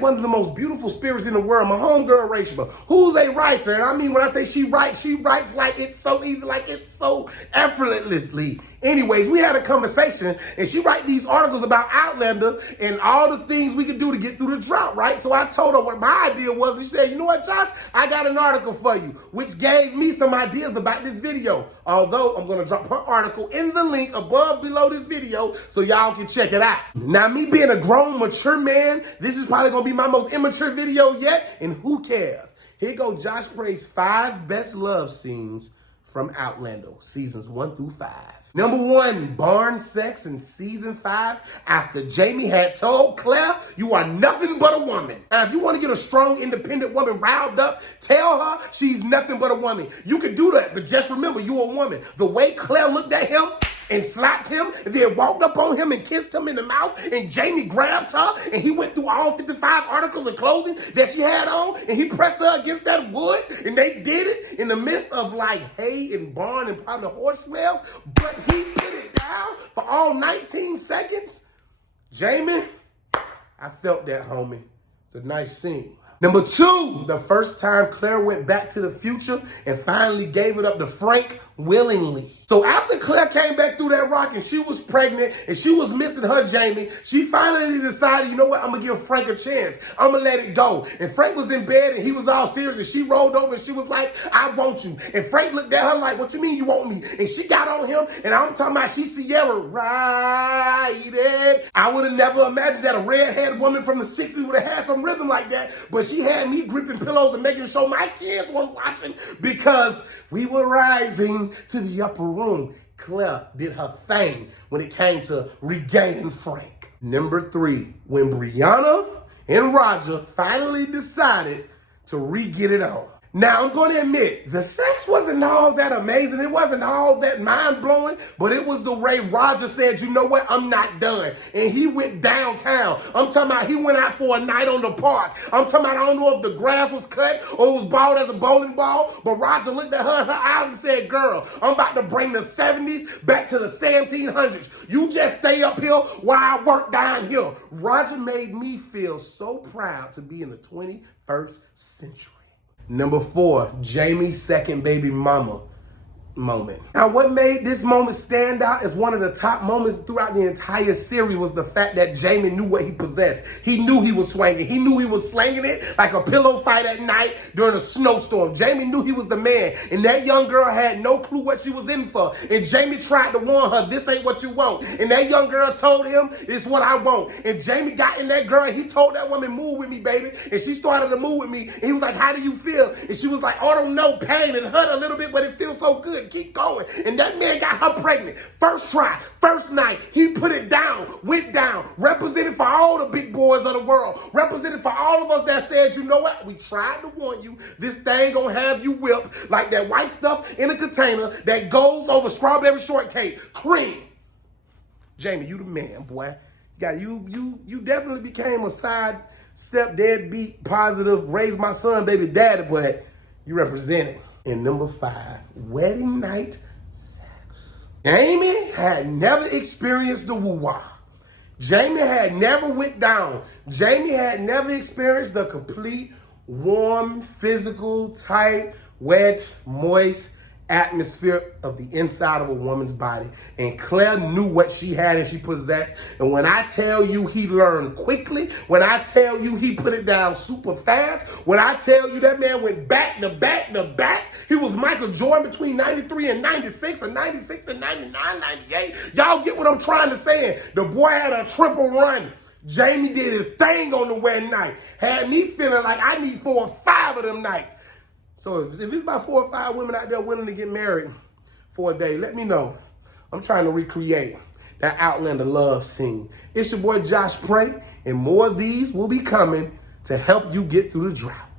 met one of the most beautiful spirits in the world, my homegirl Rachel, who's a writer. And I mean, when I say she writes like it's so easy, like it's so effortlessly. Anyways, we had a conversation, and she write these articles about Outlander and all the things we could do to get through the drought, right? So I told her what my idea was. She said, you know what, Josh? I got an article for you, which gave me some ideas about this video. Although I'm going to drop her article in the link above below this video so y'all can check it out. Now, me being a grown, mature man, this is probably going to be my most immature video yet, and who cares? Here go Josh Pray's 5 best love scenes from Outlander, seasons 1 through 5. Number 1, barn sex in season 5 after Jamie had told Claire, you are nothing but a woman. Now, if you want to get a strong, independent woman riled up, tell her she's nothing but a woman. You can do that, but just remember, you're a woman. The way Claire looked at him and slapped him, and then walked up on him and kissed him in the mouth, and Jamie grabbed her, and he went through all 55 articles of clothing that she had on, and he pressed her against that wood, and they did it in the midst of like hay and barn and probably horse smells, but he put it down for all 19 seconds. Jamie, I felt that, homie. It's a nice scene. Number 2, the first time Claire went back to the future and finally gave it up to Frank willingly. So after Claire came back through that rock and she was pregnant and she was missing her Jamie, she finally decided, you know what, I'm going to give Frank a chance. I'm going to let it go. And Frank was in bed and he was all serious and she rolled over and she was like, I want you. And Frank looked at her like, what you mean you want me? And she got on him and I'm talking about she Sierra riding. I would have never imagined that a red-haired woman from the 60s would have had some rhythm like that, but she had me gripping pillows and making sure my kids weren't watching because we were rising to the upper room. Claire did her thing when it came to regaining Frank. Number 3, when Brianna and Roger finally decided to re-get it on. Now, I'm going to admit, the sex wasn't all that amazing. It wasn't all that mind-blowing, but it was the way Roger said, you know what, I'm not done. And he went downtown. I'm talking about he went out for a night on the park. I'm talking about I don't know if the grass was cut or it was bald as a bowling ball, but Roger looked at her in her eyes and said, girl, I'm about to bring the 70s back to the 1700s. You just stay up here while I work down here. Roger made me feel so proud to be in the 21st century. Number 4, Jamie's second baby mama moment. Now, what made this moment stand out as one of the top moments throughout the entire series was the fact that Jamie knew what he possessed. He knew he was swinging. He knew he was slinging it like a pillow fight at night during a snowstorm. Jamie knew he was the man, and that young girl had no clue what she was in for. And Jamie tried to warn her, this ain't what you want. And that young girl told him, it's what I want. And Jamie got in that girl, and he told that woman, move with me, baby. And she started to move with me. And he was like, how do you feel? And she was like, oh, I don't know, pain. It hurt a little bit, but it feels so good. Keep going. And that man got her pregnant. First try, first night, he put it down, went down, represented for all the big boys of the world, represented for all of us that said, you know what, we tried to warn you, this thing gonna have you whipped like that white stuff in a container that goes over strawberry shortcake, cream. Jamie, you the man, boy. You definitely became a side step, deadbeat, positive, raise my son, baby daddy, but you represented. And number 5, wedding night sex. Jamie had never experienced the woo-wah. Jamie had never went down. Jamie had never experienced the complete, warm, physical, tight, wet, moist atmosphere of the inside of a woman's body. And Claire knew what she had and she possessed. And when I tell you he learned quickly, when I tell you he put it down super fast, when I tell you that man went back to back to back, he was Michael Jordan between 93 and 96 and 96 and 99, 98. Y'all get what I'm trying to say. The boy had a triple run. Jamie did his thing on the wedding night. Had me feeling like I need 4 or 5 of them nights. So if it's about 4 or 5 women out there willing to get married for a day, let me know. I'm trying to recreate that Outlander love scene. It's your boy Josh Pray, and more of these will be coming to help you get through the drought.